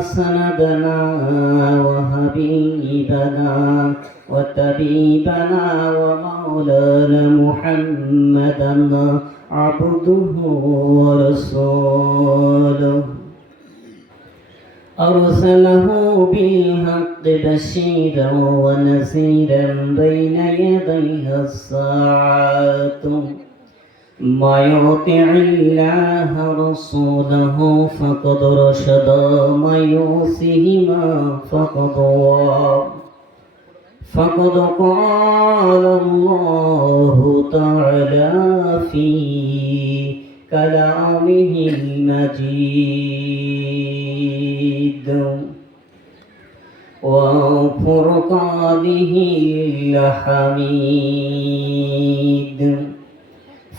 سندنا وحبيبنا وطبيبنا ومولانا محمدا عبده ورسوله. أرسله بالحق بشيرا ونذيرا بين يديها الساعة. ما يطع الله رسوله فقد رشد ما يوصيهما فقد واب. فقد قال الله تعالى في كلامه المجيد. وفرقانه الحميد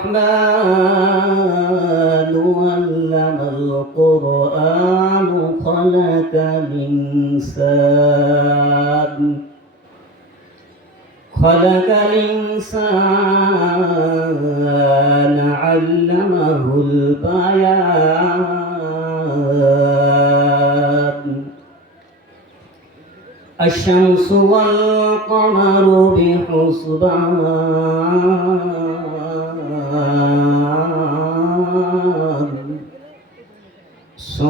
الرحمن علم القرآن خلق الإنسان. خلق الإنسان علمه البيان. الشمس والقمر بحسبان.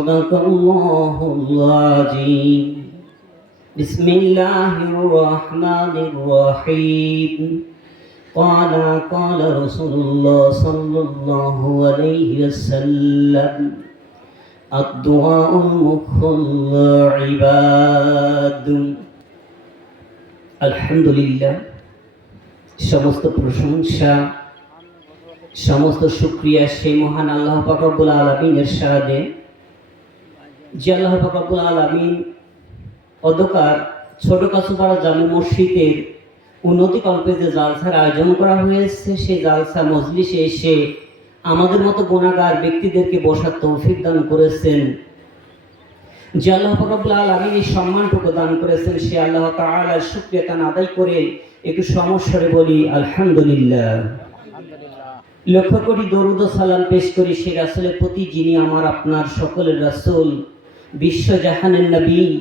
صدق الله العظيم بسم الله الرحمن الرحيم قال قال رسول الله صلى الله عليه وسلم الدعاء مخ العباد আলহামদুলিল্লাহ সমস্ত প্রশংসা সমস্ত শুক্রিয়া সেই মহান আল্লাহ পাকবুল আলমিনের সাহায্যে যে আল্লাহ পাকবুল আলমিন অন্ধকার, ছোট কাছুপাড়া জামু মসজিদের উন্নতি কল্পে যে জালসার আয়োজন করা হয়েছে, সেই জালসা মজলিসে এসে আমাদের মতো গুণাগার ব্যক্তিদেরকে বসার তৌফিক দান করেছেন। যে আল্লাহ ফকরবুল আলমিন এই সম্মানটুকু দান করেছেন, সে আল্লাহ তাআলার শুক্রিয়া তান আদায় করে একটু সমস্যারে বলি, আলহামদুলিল্লাহ। লক্ষ্য করি দরুদ সালাম পেশ করি, সে রাসুলের প্রতি যিনি আমার, আপনার সকলের রাসুল। বিশ্ব জাহানের নবী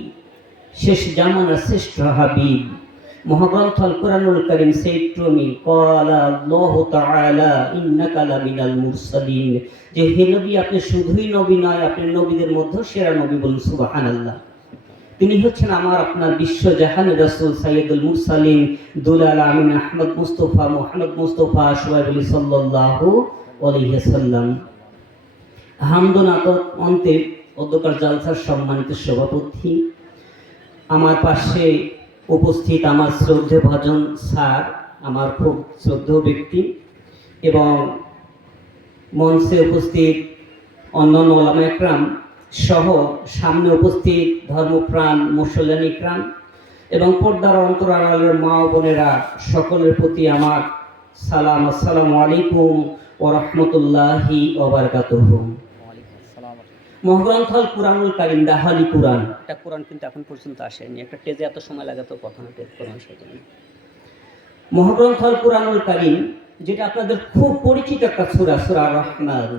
শেষ জামানার শ্রেষ্ঠ হাবিব। মহাগ্রন্থ আল কোরআনুল করিম সেইট্রমি ক্বালা আল্লাহু তাআলা, ইন্নাকা লামিনাল মুরসালিন। যে হে নবী, আপনি শুধুই নবী নয়, আপনি নবীদের মধ্যে সেরা নবী বলুন, সুবহানাল্লাহ। তিনি হচ্ছেন আমার, আপনার বিশ্ব জাহানের রাসূল সাইয়্যিদুল মুরসালিন, দুলাল আমিন আহমদ মুস্তফা, মুহাম্মদ মুস্তফা আলী সাল্লাল্লাহু আলাইহি ওয়াসাল্লাম। হামদনাত অন্তে অধ্যকার জালসার সম্মানিত সভাপতি। আমার পাশে উপস্থিত আমার শ্রদ্ধে ভজন স্যার, আমার খুব শ্রদ্ধেয় ব্যক্তি এবং মঞ্চে উপস্থিত অন্যান্য ওলামা একরাম সহ সামনে উপস্থিত ধর্মপ্রাণ মুসল্লান ইকরাম এবং পর্দার অন্তরালের মা বোনেরা সকলের প্রতি আমার সালাম, আসসালামু আলাইকুম ও রহমতুল্লাহি ওবরকাতুহ মহাগ্রন্থ হল কুরআনুল কারিম দাহালি কুরআন। এটা কোরআন কিন্তু এখন পর্যন্ত আসেনি। একটা টেজে এত সময় লাগে তো কথা না টেজ কোরআন সেজন্য। মহাগ্রন্থ হল কুরআনুল কারিম যেটা আপনাদের খুব পরিচিত একটা সূরা সূরা রহমান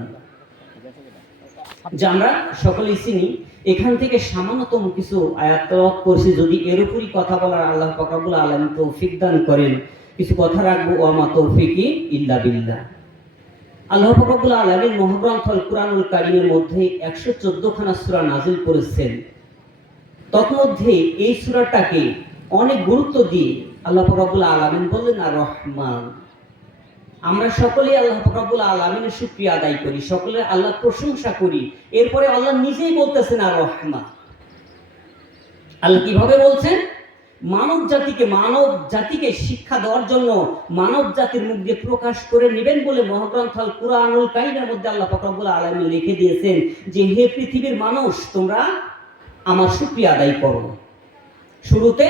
যা আমরা সকলেই চিনি। এখান থেকে সামান্যতম কিছু আয়াত করছি। যদি এর উপরই কথা বলার আল্লাহ পাকাবুল আলম তৌফিক দান করেন। কিছু কথা রাখব ওয়ামা তৌফিকি ইল্লা বিল্লাহ। আল্লাহ ফকরবুল আলমীর মহাগ্রন্থ আল কুরআনুল কারিমের মধ্যে একশো চোদ্দখানা সূরা নাজিল করেছেন। তন্মধ্যে এই সূরাটাকে অনেক গুরুত্ব দিয়ে আল্লাহ ফকরবুল আলমিন বললেন, আর রহমান। আমরা সকলেই আল্লাহ ফকরবুল আলমিনের শুক্রিয়া আদায় করি সকলে আল্লাহ প্রশংসা করি। এরপরে আল্লাহ নিজেই বলতেছেন, আর রহমান। আল্লাহ কীভাবে বলছেন? মানব জাতিকে মানব জাতিকে শিক্ষা দেওয়ার জন্য মানব জাতির মুখ দিয়ে প্রকাশ করে নেবেন বলে মহাগ্রন্থাল কুরআনুল কারিমের মধ্যে আল্লাহ ফকরবুল আলমী লিখে দিয়েছেন যে, হে পৃথিবীর মানুষ, তোমরা আমার সুক্রিয়া আদায় করো। শুরুতে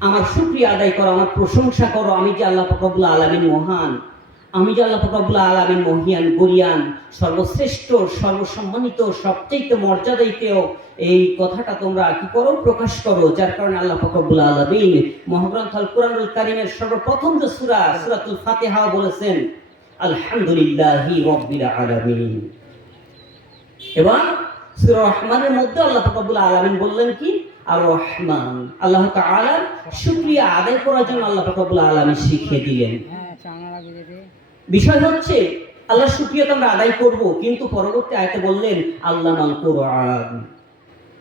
আমার সুক্রিয়া আদায় করো, আমার প্রশংসা করো। আমি যে আল্লাহ ফকরবুল আলমী মহান। আমি যে আল্লাহ ফাকরাবুল আলামিন মহিয়ান, গরিয়ান, সর্বশ্রেষ্ঠ, সর্বসম্মানিত সবচেয়ে মর্যাদাইতেও এই কথাটা তোমরা কি করো? প্রকাশ করো, যার কারণে আল্লাহ ফকরবুল আলমিন মহাগ্রন্থ আল কোরআনুল কারিমের সর্বপ্রথম যে সূরা, সূরাতুল ফাতিহা বলেছেন, আলহামদুলিল্লাহি রাব্বিল আলামিন। এবং সূরা রহমানের মধ্যে আল্লাহ ফকরবুল আলামিন বললেন কি? আর রহমান আল্লাহ তাআলার শুকরিয়া আদায় করার জন্য আল্লাহ ফকরবুল আলামিন শিখিয়ে দিলেন। বিষয় হচ্ছে আল্লাহ শুকরিয়া তো আমরা আদায় করব, কিন্তু পরবর্তী আয়তে বললেন আল্লাহ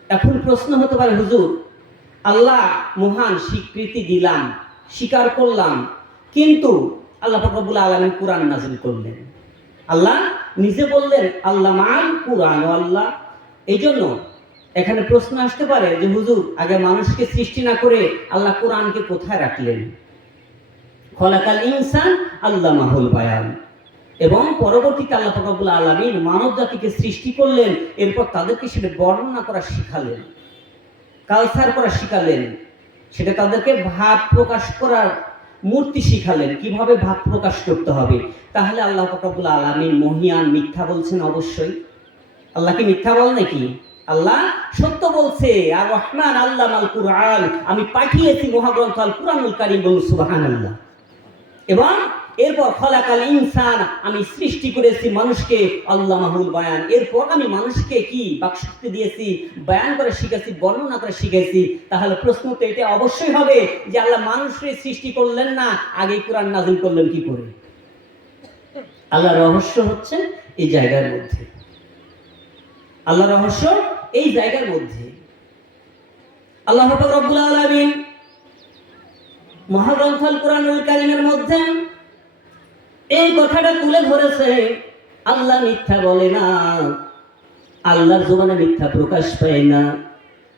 এখন প্রশ্ন হতে পারে, হুজুর, আল্লাহ মহান স্বীকৃতি দিলাম, স্বীকার করলাম, কিন্তু আল্লাহ ফকরবুল আলমিন কোরআন নাজিল করলেন। আল্লাহ নিজে বললেন আল্লাহ মান কোরআন আল্লাহ। এই জন্য এখানে প্রশ্ন আসতে পারে যে, হুজুর, আগে মানুষকে সৃষ্টি না করে আল্লাহ কোরআনকে কোথায় রাখলেন? খলাকাল ইনসান আল্লাহ মাহুল বায়ান। এবং পরবর্তীতে আল্লাহ ফকরবুল আলমিন মানব জাতিকে সৃষ্টি করলেন, এরপর তাদেরকে সেটা বর্ণনা করা শিখালেন কালচার করা শিখালেন, সেটা তাদেরকে ভাব প্রকাশ করার মূর্তি শিখালেন। কীভাবে ভাব প্রকাশ করতে হবে? তাহলে আল্লাহ ফকরবুল আলমিন মহিয়ান মিথ্যা বলছেন অবশ্যই। আল্লাহ কি মিথ্যা বল নাকি? আল্লাহ সত্য বলছে, আর রহমান আল্লাহ আল কুরআন আমি পাঠিয়েছি মহাগ্রন্থ আল কুরআনুল কারিম বলুন সুবাহান আল্লাহ এবং এরপর খলাকাল ইনসান, আমি সৃষ্টি করেছি মানুষকে, আল্লাহ মাহুল বায়ান। এরপর আমি মানুষকে কি বাকশক্তি দিয়েছি, বয়ান করে শিখেছি, বর্ণনা করে শিখেছি? তাহলে প্রশ্ন তো এটা অবশ্যই হবে যে আল্লাহ মানুষকে সৃষ্টি করলেন না আগে কোরআন নাজিল করলেন কি করে? আল্লাহ রহস্য হচ্ছে এই জায়গার মধ্যে। আল্লাহ রহস্য এই জায়গার মধ্যে। আল্লাহ রব্বুল আলামিন মহাগ্রন্থল কোরআনুল কারিমের মধ্যে এই কথাটা তুলে ধরেছে। আল্লাহ মিথ্যা বলে না। আল্লাহর জবানে মিথ্যা প্রকাশ পায় না।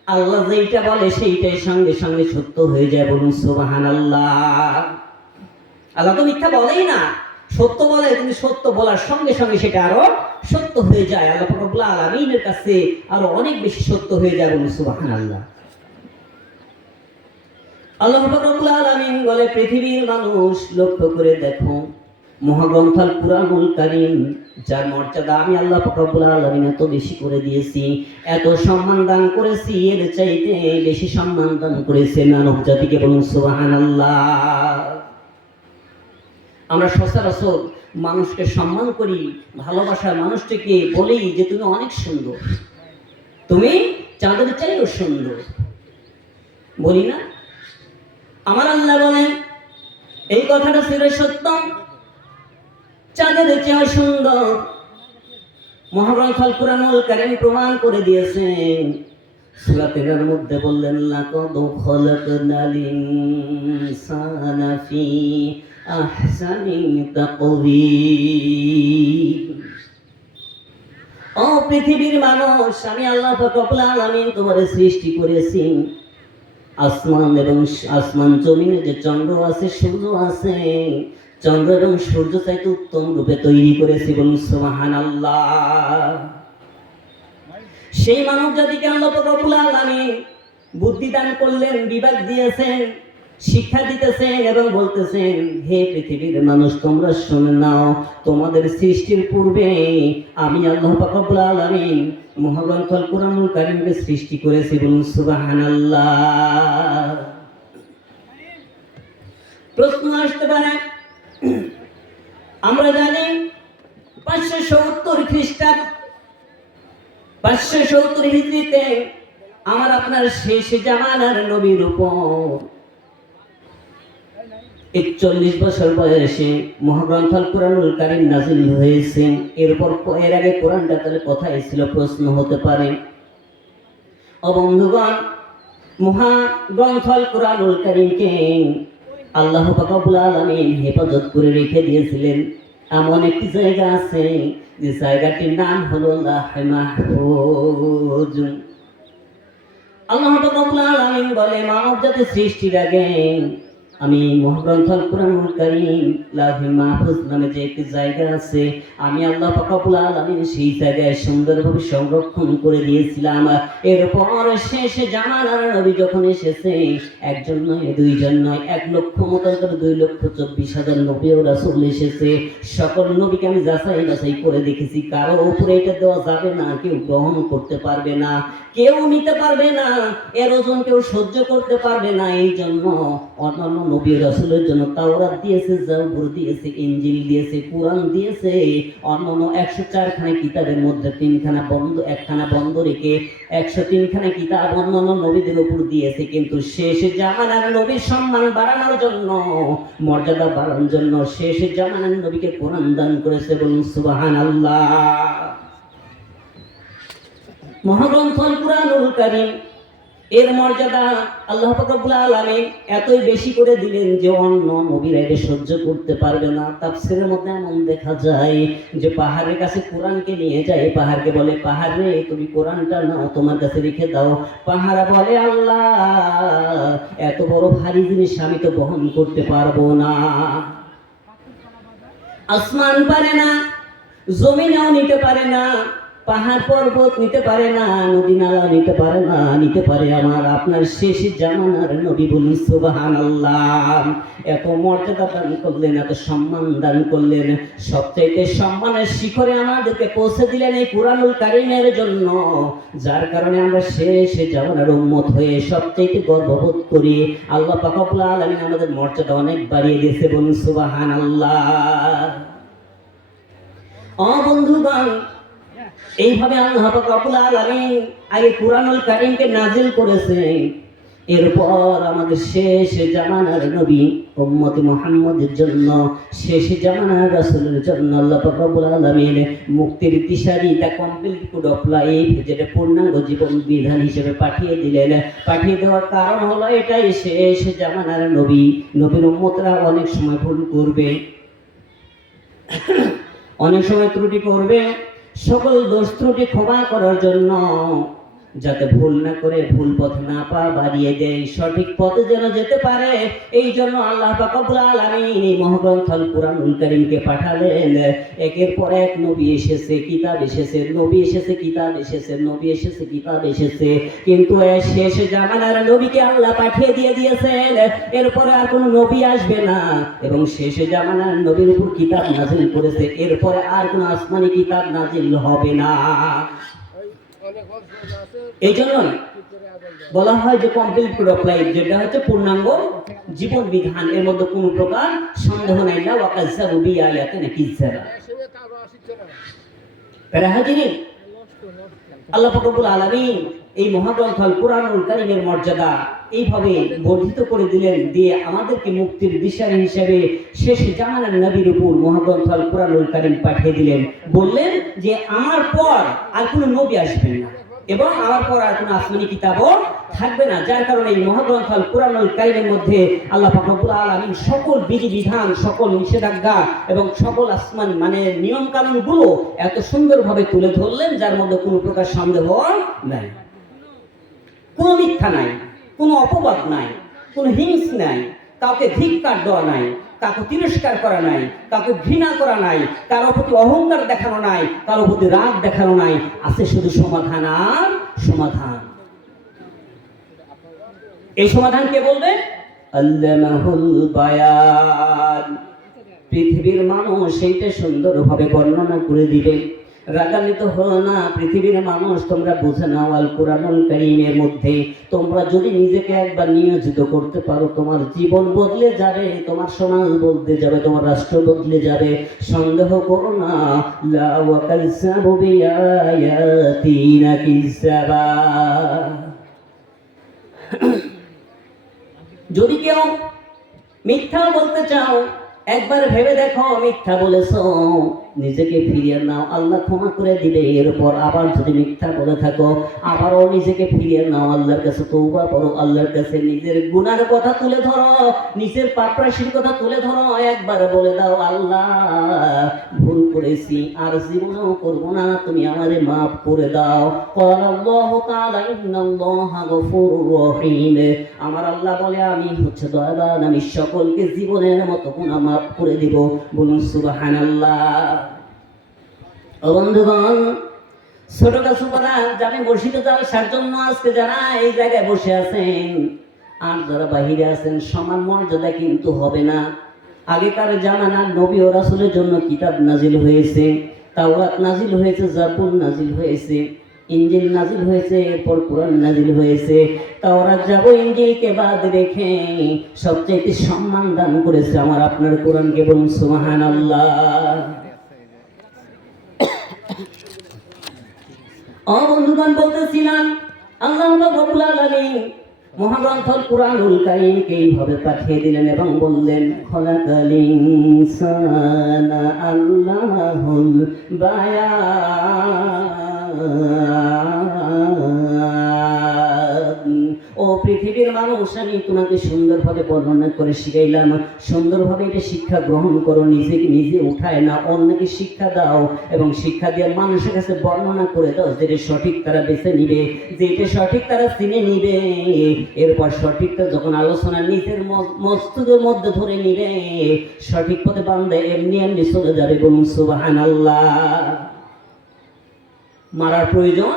আল্লাহ যেইটা বলে সেইটাই সঙ্গে সঙ্গে সত্য হয়ে যায় বলুন সুবাহান আল্লাহ আল্লাহ তো মিথ্যা বলেই না। সত্য বলে, কিন্তু সত্য বলার সঙ্গে সঙ্গে সেটা আরও সত্য হয়ে যায়। আল্লাহ রব্বুল আলামিনের কাছে আরও অনেক বেশি সত্য হয়ে যায় বলুন সুবাহান আল্লাহ আল্লাহ রব্বুল আলামিন বলে, পৃথিবীর মানুষ লক্ষ্য করে দেখো মহাগ্রন্থ আল কুরআনুল কারীম, যার মর্যাদা আমি আল্লাহ রব্বুল আলামিন এত বেশি করে দিয়েছি, এত সম্মান দান করেছি, এর চাইতে বেশি সম্মান দান করেছে মানব জাতিকে বলুন সুবহানাল্লাহ। আমরা সচরাচর মানুষকে সম্মান করি, ভালোবাসার মানুষটিকে বলি যে, তুমি অনেক সুন্দর। তুমি চাঁদের চাইও সুন্দর। বলি না? আমার আল্লাহ বলেন, এই কথাটা ছিল সত্য। চাঁদের চেয়ে সুন্দর। আল কুরআনুল কারীম প্রমাণ করে দিয়েছেন। সূরা মধ্যে বললেন, লাকাদ খলাকনাল ইনসানা ফি আহসানি তাকওয়িম ও পৃথিবীর মানুষ, আমি আল্লাহ রব্বুল আলামিন তোমার সৃষ্টি করেছি আসমান এবং আসমান জমিনে যে চন্দ্র আছে, সূর্য আছে। চন্দ্র এবং সূর্য চাইতে উত্তম রূপে তৈরি করেছে বলুন সোহান আল্লাহ সেই মানব জাতিকে আল্লাহ বুদ্ধি দান করলেন, বিবাদ দিয়েছেন। শিক্ষা দিতেছেন এবং বলতেছেন, হে পৃথিবীর মানুষ, তোমরা শুনে নাও, তোমাদের সৃষ্টির পূর্বে আমি আল্লাহ পাক রব্বুল আলামিন মহাগ্রন্থ আল কোরআনুল কারীমকে সৃষ্টি করেছি বলুন সুবহানাল্লাহ। প্রশ্ন আসতে পারে, আমরা জানি পাঁচশো সত্তর খ্রিস্টাব্দ, পাঁচশো সত্তর হিজড়িতে আমার আপনার শেষ জামানার নবীর উপর একচল্লিশ বছর বয়সে মহাগ্রন্থ আল কোরআনুল কারিম নাজিল হয়েছে এরপর এর আগে কোরআনটা তাহলে কোথায় ছিল প্রশ্ন হতে পারে। ও বন্ধুগণ মহাগ্রন্থ আল কোরআনুল কারিমকে আল্লাহ পাকাবুল আলমিন হেফাজত করে রেখে দিয়েছিলেন। এমন একটি জায়গা আছে, যে জায়গাটির নাম হলো আল্লাহ পাকাবুল আলমিন বলে, মানব জাতি সৃষ্টির আগে আমি মহাগ্রন্থ কোরআনুল কারীম, লাহি মাহফুজ নামে যে একটি জায়গা আছে, আমি আল্লাহ পাকাবুল আলামিন সেই জায়গায় সুন্দরভাবে সংরক্ষণ করে দিয়েছিলাম। এরপর শেষে জামানার নবী যখন এসেছে, একজন নয়, দুইজন নয়, এক লক্ষ মতো দুই লক্ষ চব্বিশ হাজার নবী ও রাসূল এসেছে। সকল নবীকে আমি যাচাই বাছাই করে দেখেছি, কারও উপরে এটা দেওয়া যাবে না, কেউ গ্রহণ করতে পারবে না, কেউ নিতে পারবে না, এর ওজন কেউ সহ্য করতে পারবে না এই জন্য অন্যান্য নবী রাসূলের জন্য তাওরাত দিয়েছে, জাবুর দিয়েছে, ইনজিল দিয়েছে, কোরআন দিয়েছে। অন্যান্য একশো চারখানা কিতাবের মধ্যে তিনখানা বন্ধ, একখানা বন্ধ রেখে একশো তিনখানা কিতাব অন্যান্য নবীদের উপর দিয়েছে। কিন্তু শেষ জামানার নবীর সম্মান বাড়ানোর জন্য, মর্যাদা বাড়ানোর জন্য শেষ জামানার নবীকে কোরআন দান করেছে বলুন সুবাহান আল্লাহ মহাগ্রন্থ কুরআনুল কারীম এর মর্যাদা আল্লাহ পাক রব্বুল আলামিন এতই বেশি করে দিলেন যে অন্য নবীরা এটা সহ্য করতে পারবে না। তাফসীরের মধ্যে এমন দেখা যায় যে পাহাড়ের কাছে কোরআনকে নিয়ে যায় পাহাড়কে বলে, পাহাড় রে তুমি কোরআনটা নাও, তোমার কাছে রেখে দাও। পাহাড়া বলে, আল্লাহ, এত বড় ভারী জিনিস আমি তো বহন করতে পারব না। আসমান পারে না, জমিনেও নিতে পারে না। পাহাড় পর্বত নিতে পারে না, নদী নালা নিতে পারে না, নিতে পারে আমার আপনার শেষ জামানার নবী বলুন সুবাহান এত মর্যাদা দান করলেন, এত সম্মান দান করলেন, সবচাইতে সম্মানের শিখরে আমাদেরকে পৌঁছে দিলেন এই কুরআনুল কারিমের জন্য, যার কারণে আমরা শেষ জামানার উম্মত হয়ে সবচাইতে গর্ববোধ করি। আল্লাহ পাক রব্বুল আলামিন আমাদের মর্যাদা অনেক বাড়িয়ে দিয়েছে, বলুন সুবাহান আল্লাহ ও বন্ধুগণ এইভাবে আল্লাহ রব্বুল আলামিন আগে কুরআনুল কারীমকে নাজিল করেছে এরপর আমাদের শেষ জামানার নবী উম্মতি মুহাম্মদের জন্য, শেষ জামানার রাসূলের জন্য আল্লাহ রব্বুল মুক্তির দিশারি the complete code of life যেটা পূর্ণাঙ্গ জীবন বিধান হিসেবে পাঠিয়ে দিলেন। পাঠিয়ে দেওয়ার কারণ হলো এটাই, শেষ জামানার নবী। নবীর উম্মতরা অনেক সময় ভুল করবে, অনেক সময় ত্রুটি করবে। সকল দোষ ত্রুটি ক্ষমা করার জন্য যাতে ভুল না করে ভুল পথ না পা বাড়িয়ে দেয়, সঠিক পথে যেন যেতে পারে। এই জন্য আল্লাহ পাক রব্বুল আলামিন এই মহাগ্রন্থ আল কুরআনুল কারীমকে পাঠালেন। একের পর এক নবী এসেছে, কিতাব এসেছে, নবী এসেছে, কিতাব এসেছে, নবী এসেছে, কিতাব এসেছে। কিন্তু শেষ জামানার নবীকে আল্লাহ পাঠিয়ে দিয়ে দিয়েছেন। এরপরে আর কোনো নবী আসবে না। এবং শেষ জামানার নবীর উপর কিতাব নাজিল করেছে। এরপরে আর কোনো আসমানি কিতাব নাজিল হবে না। এই জন্যই বলা হয় যে কমপ্লিট অফ লাইফ যেটা হচ্ছে পূর্ণাঙ্গ জীবন বিধান এর মধ্যে কোনো প্রকার সন্দেহ নাই। না ওয়াকাজ্জাবু বিআয়াতিনা নাকি ইজারা হাজিরিন আল্লাহ পাক রব্বুল আলামিন এই মহাগ্রন্থ কোরআনুল কারীমের মর্যাদা এইভাবে বর্ধিত করে দিলেন দিয়ে আমাদেরকে মুক্তির দিশারি হিসেবে শেষ জামানার নবীর উপর মহাগ্রন্থ আল কোরআনুল কারীম পাঠিয়ে দিলেন। বললেন যে, আমার পর আর কোনো নবী আসবেন না এবং আমার পর আর কোনো আসমানি কিতাবও থাকবে না। যার কারণে এই মহাগ্রন্থ আল কোরআনুল কারীমের মধ্যে আল্লাহ পাক রব্বুল আলামিন সকল বিধিবিধান সকল নিষেধাজ্ঞা এবং সকল আসমান মানে নিয়ম কানুনগুলো এত সুন্দরভাবে তুলে ধরলেন, যার মধ্যে কোনো প্রকার সন্দেহ নাই। কোনো মিথ্যা নাই। কোনো অপবাদ নাই, কোনো হিংস নাই, কাউকে ধিক্কার দেওয়া নাই, কাউকে তিরস্কার করা নাই, কাউকে ঘৃণা করা নাই, কারও প্রতি অহংকার দেখানো নাই, কারও প্রতি রাগ দেখানো নাই, আছে শুধু সমাধান আর সমাধান। এই সমাধান কে বলবে? পৃথিবীর মানুষ সেইটা সুন্দরভাবে বর্ণনা করে দিবে। রাগান্বিত হলো না, পৃথিবীর মানুষ, তোমরা বুঝে নাও আল কোরআনুল কারীমের মধ্যে, তোমরা যদি নিজেকে একবার নিয়োজিত করতে পারো, তোমার জীবন বদলে যাবে, তোমার সমাজ বদলে যাবে, তোমার রাষ্ট্র বদলে যাবে। সন্দেহ করো না যদি কেউ মিথ্যা বলতে চাও, একবার ভেবে দেখো, মিথ্যা বলেছ। নিজেকে ফিরিয়ে নাও। আল্লাহ ক্ষমা করে দিবে। এরপর আবার যদি মিথ্যা বলে থাকো, আবারও নিজেকে ফিরিয়ে নাও আল্লাহর কাছে তৌবা করো আল্লাহর কাছে। নিজের গুনার কথা তুলে ধরো, নিজের পাপরাশির কথা তুলে ধরো। একবার বলে দাও, আল্লাহ, ভুল করেছি, আর জীবনেও করব না, তুমি আমারে মাফ করে দাও। আমার আল্লাহ বলে, আমি হচ্ছে দয়াবান, আমি সকলকে জীবনের মতো গুণা মাফ করে দিব। বলুন সুবাহ আল্লাহ বন্ধুগণ ছোট কাছুপাড়া যারা বসিতে যাওয়ার জন্য আজকে যারা এই জায়গায় বসে আছেন, আর যারা বাহিরে আছেন, সমান মর্যাদা কিন্তু হবে না। আগেকার জামানার নবী ও রাসূলের জন্য কিতাব নাজিল হয়েছে, তাওরাত নাজিল হয়েছে জাবুর নাজিল হয়েছে ইঞ্জিল নাজিল হয়েছে, এরপর কোরআন নাজিল হয়েছে। তাওরাত যাব ইঞ্জিলকে বাদ রেখে সবচেয়ে সম্মান দান করেছে আমার আপনার কোরআনকে বলুন, সুবহানাল্লাহ। ও বন্ধুগণ, বলতেছিলাম আল্লাহ রব্বুল আলামিন মহাগ্রন্থ কুরআনুল কারীমকে এইভাবে পাঠিয়ে দিলেন এবং বললেন, খলাকাল ইনসানা আল্লাহুল বায়ান ও পৃথিবীর মানুষ, আমি তোমাকে সুন্দরভাবে বর্ণনা করে শিখাইলাম। সুন্দরভাবে এটা শিক্ষা গ্রহণ করো নিজেকে নিজে উঠায় না অন্যকে শিক্ষা দাও এবং শিক্ষা দিয়ে মানুষের কাছে বর্ণনা করে দাও যেটা সঠিক তারা বেছে নিবে, যেটা সঠিক তারা চিনে নিবে। এরপর সঠিকটা যখন আলোচনা নিজের ম- মস্তিষ্কের মধ্যে ধরে নিবে, সঠিক পথে বান্ধে এমনি এমনি চলে যাবে বলুন সুবাহান আল্লাহ মারার প্রয়োজন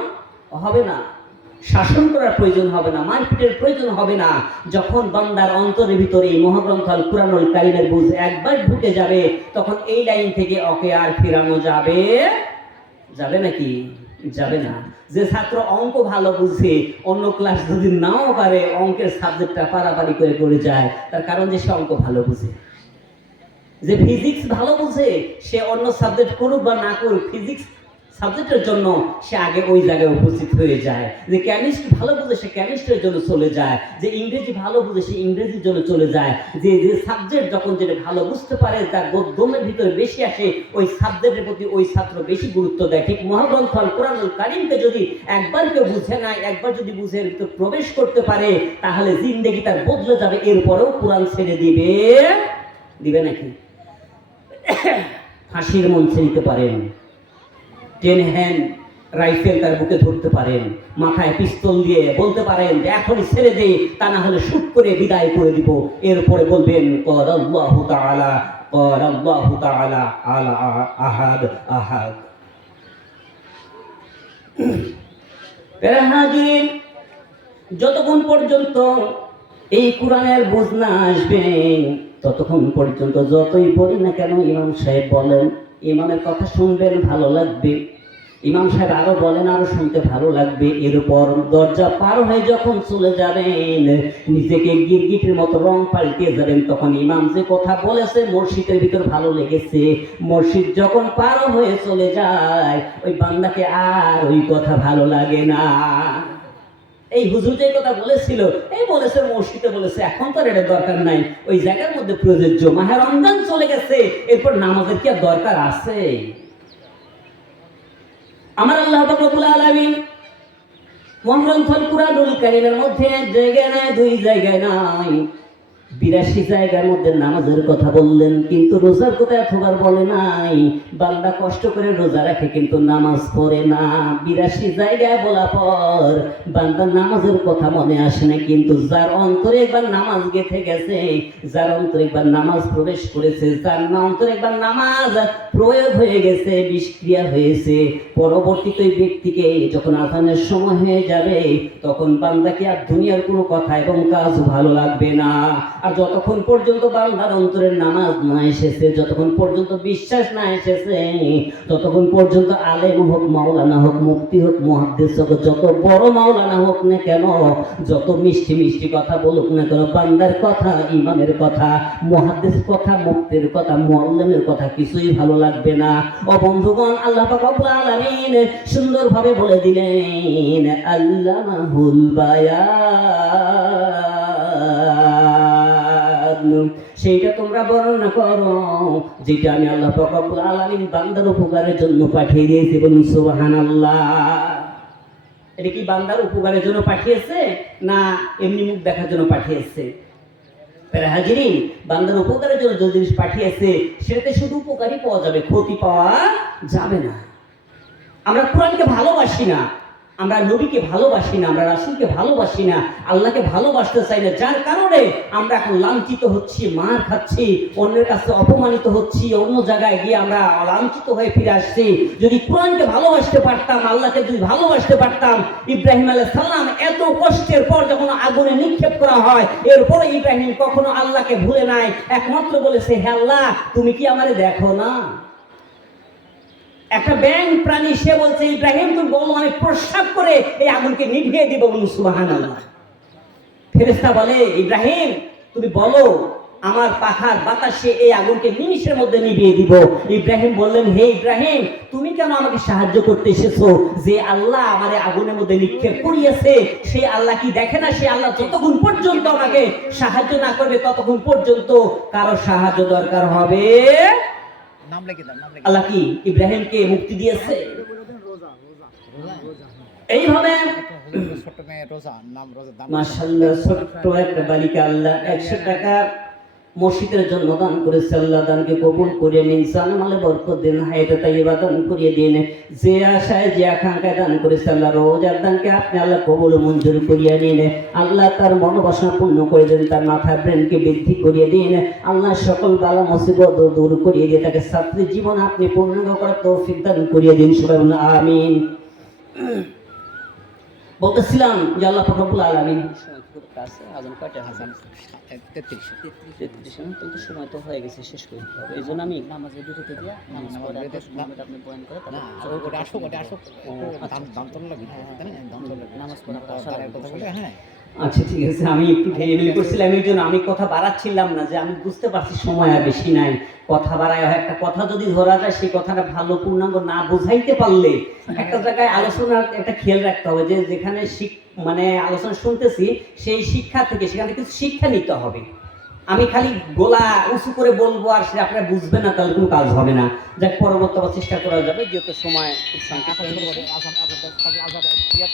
হবে না। শাসন করার প্রয়োজন হবে না, মারপিটের প্রয়োজন হবে না। যখন বান্দার অন্তরের ভিতরে এই মহাগ্রন্থ আল কুরআনুল কারীমের বুঝ একবার ঢুকে যাবে, তখন এই লাইন থেকে ওকে আর ফেরানো যাবে যাবে নাকি? যাবে না। যে ছাত্র অঙ্ক ভালো বুঝে, অন্য ক্লাস যদি নাও পারে, অঙ্কের সাবজেক্টটা পারাপারি করে করে যায়, তার কারণ যে সে অঙ্ক ভালো বুঝে। যে ফিজিক্স ভালো বুঝে, সে অন্য সাবজেক্ট করুক বা না করুক ফিজিক্স সাবজেক্টের জন্য সে আগে ওই জায়গায় উপস্থিত হয়ে যায়। যে কেমিস্ট্রি ভালো বুঝে সে কেমিস্ট্রির জন্য চলে যায়। যে ইংরেজি ভালো বুঝে সে ইংরেজির জন্য চলে যায়। যে যে সাবজেক্ট যখন যেটা ভালো বুঝতে পারে, তার বোধগমের ভিতরে বেশি আসে, ওই সাবজেক্টের প্রতি ওই ছাত্র বেশি গুরুত্ব দেয়। ঠিক মহাগ্রন্থ আল কোরআনুল কারিমকে যদি একবার কেউ বুঝে না একবার যদি বুঝে ভিতর প্রবেশ করতে পারে, তাহলে জিন্দেগি তার বদলে যাবে, এরপরেও কোরআন ছেড়ে দিবে। দিবে নাকি? ফাঁসির মঞ্চে নিতে পারেন। টেন হ্যান্ড রাইফেল তার বুকে ধরতে পারেন, মাথায় পিস্তল দিয়ে বলতে পারেন যে, এখনই ছেড়ে দে, তা না হলে শুট করে বিদায় করে দিব। এরপরে বলবেন আলা আহাদ আহাদ। যতক্ষণ পর্যন্ত এই কোরআনের বুঝ না আসবে, ততক্ষণ পর্যন্ত যতই বলি না কেন ইমাম সাহেব বলেন ইমামের কথা শুনবেন, ভালো লাগবে। ইমাম সাহেব আরও বলেন, আরও শুনতে ভালো লাগবে। এরপর দরজা পার হয়ে যখন চলে যাবেন, নিজেকে গিরগিটির মতো রং পাল্টিয়ে যাবেন, তখন ইমাম যে কথা বলেছে, মসজিদের ভিতর ভালো লেগেছে। মসজিদ যখন পার হয়ে চলে যায়, ওই বান্দাকে আর ওই কথা ভালো লাগে না। এই হুজুর যে কথা বলেছিল, এই বলেছে মসজিদে বলেছে, এখন তো এটা দরকার নাই। ওই জায়গার মধ্যে প্রযোজ্য। মাহে রমজান চলে গেছে, এরপর নামাজের কি আর দরকার আছে? আমার আল্লাহ রব্বুল আলামিন মহাগ্রন্থ কুরানুল কারিমের মধ্যে জায়গায় নাই, দুই জায়গায় নাই। বিরাশি জায়গার মধ্যে নামাজের কথা বললেন, কিন্তু রোজার কথা এতবার বলে নাই। বান্দা কষ্ট করে রোজা রাখে, কিন্তু নামাজ পড়ে না। বিরাশি জায়গায় বলা পর বান্দা নামাজের কথা মনে আসে না কিন্তু যার অন্তরে একবার নামাজ গেথে গেছে, যার অন্তরে একবার নামাজ প্রবেশ করেছে, যার অন্তরে একবার নামাজ প্রয়োগ হয়ে গেছে, বিষক্রিয়া হয়েছে। পরবর্তীতে ব্যক্তিকে যখন আজানের সময় হয়ে যাবে, তখন বান্দাকে আর দুনিয়ার কোনো কথা এবং কাজ ভালো লাগবে না। আর যতক্ষণ পর্যন্ত বান্দার অন্তরের নামাজ না এসেছে, যতক্ষণ পর্যন্ত বিশ্বাস না এসেছে, ততক্ষণ পর্যন্ত আলেম হোক, মাওলানা হোক মুক্তি হোক মহাদ্দেশ হোক, যত বড় মাওলানা হোক না কেন, যত মিষ্টি মিষ্টি কথা বলুক না কেন, বান্দার কথা, ইমানের কথা মহাদ্দেশ কথা মুক্তির কথা মোয়াল্লামের কথা কিছুই ভালো লাগবে না। ও বন্ধুগণ, আল্লাহ আলামিন সুন্দরভাবে বলে দিলেন, আল্লামাহুল বায়ান। সেইটা তোমরা বর্ণনা করো। যেটা আমি আল্লাহ পাক রব্বুল আলামিন বান্দার উপকারের জন্য পাঠিয়ে দিয়েছি বলুন, সুবহানাল্লাহ। এটা কি বান্দার উপকারের জন্য পাঠিয়েছে? না, এমনি মুখ দেখার জন্য পাঠিয়েছে। হাজিরিন, বান্দার উপকারের জন্য যে জিনিস পাঠিয়েছে, সেটাতে শুধু উপকারই পাওয়া যাবে, ক্ষতি পাওয়া যাবে না। আমরা কোরআনকে ভালোবাসি না আমরা নবীকে ভালোবাসি না, আমরা রাসূলকে ভালোবাসি না, আল্লাহকে ভালোবাসতে চাই না। যার কারণে আমরা এখন লাঞ্ছিত হচ্ছি, মার খাচ্ছি, অন্যের কাছে অপমানিত হচ্ছি, অন্য জায়গায় গিয়ে আমরা লাঞ্ছিত হয়ে ফিরে আসছি। যদি কোরআনকে ভালোবাসতে পারতাম, আল্লাহকে যদি ভালোবাসতে পারতাম, ইব্রাহিম আলাইহিস সালাম এত কষ্টের পর যখন আগুনে নিক্ষেপ করা হয়, এরপরে ইব্রাহিম কখনো আল্লাহকে ভুলে নাই, একমাত্র বলেছে, হে আল্লাহ, তুমি কি আমারে দেখো না? একটা ব্যাং প্রাণী, সে বলছে, ইব্রাহিম তুমি বলো আমি প্রস্রাব করে এই আগুনকে নিভিয়ে দিব বলুন সুবাহান ফেরেস্তা বলে, ইব্রাহিম, তুমি বলো, আমার পাখার বাতাসে এই আগুনকে নিমিষের মধ্যে নিভিয়ে দিব। ইব্রাহিম বললেন, হে ইব্রাহিম, তুমি কেন আমাকে সাহায্য করতে এসেছ? যে আল্লাহ আমার আগুনের মধ্যে নিক্ষেপ করিয়েছে সেই আল্লাহ কি দেখে না? সে আল্লাহ যতক্ষণ পর্যন্ত আমাকে সাহায্য না করবে, ততক্ষণ পর্যন্ত কারও সাহায্য দরকার হবে আল্লাহ কি ইব্রাহিমকে মুক্তি দিয়েছে? এইভাবে ছোট্ট মেয়ে রোজা নাম রোজা দাম মাশাল্লাহ ছোট্ট একটা বালিকা আল্লাহ একশো টাকা মসজিদের জন্য দান করে আল্লাহ দানকে কবুল করে নিন সালমালে বরকত দিন হাইতে তাইবা দান করিয়ে দিন। যে আশায়, যে আকাঙ্ক্ষায় দান করে আল্লাহ রোজার দানকে আপনি আল্লাহ কবুল মঞ্জুর করিয়ে নিন। আল্লাহ তার মনোবাসনা পূর্ণ করে দিন, তার মাথার ব্রেনকে বৃদ্ধি করিয়ে দিন। আল্লাহ সকল বালা মুসিবত দূর করিয়ে দিয়ে তাকে ছাত্রী জীবন আপনি পূর্ণ করার তৌফিক দান করিয়ে দিন। সবাই আমিন। বলতেছিলাম যে আল্লাহ ফখরুল আলমিন সময় তো হয়ে গেছে শেষ হবে এই জন্য আমি নামাজ আপনি করে আসুক আসুক আচ্ছা, নামাজ পড়া। কথা হ্যাঁ আচ্ছা ঠিক আছে আমি একটু ঢেলে করছিলাম এই জন্য আমি কথা বাড়াচ্ছিলাম না যে আমি বুঝতে পারছি সময় আর বেশি নাই কথা বাড়ায় হয় একটা কথা যদি ধরা যায় সেই কথাটা ভালো পূর্ণাঙ্গ না বোঝাইতে পারলে একটা জায়গায় আলোচনার একটা খেয়াল রাখতে হবে যে যেখানে মানে আলোচনা শুনতেছি সেই শিক্ষা থেকে সেখানে কিছু শিক্ষা নিতে হবে আমি খালি গোলা উঁচু করে বলব আর সেটা আপনারা বুঝবেন না তাহলে কোনো কাজ হবে না যাক পরবর্তী চেষ্টা করা যাবে যেহেতু সময় খুব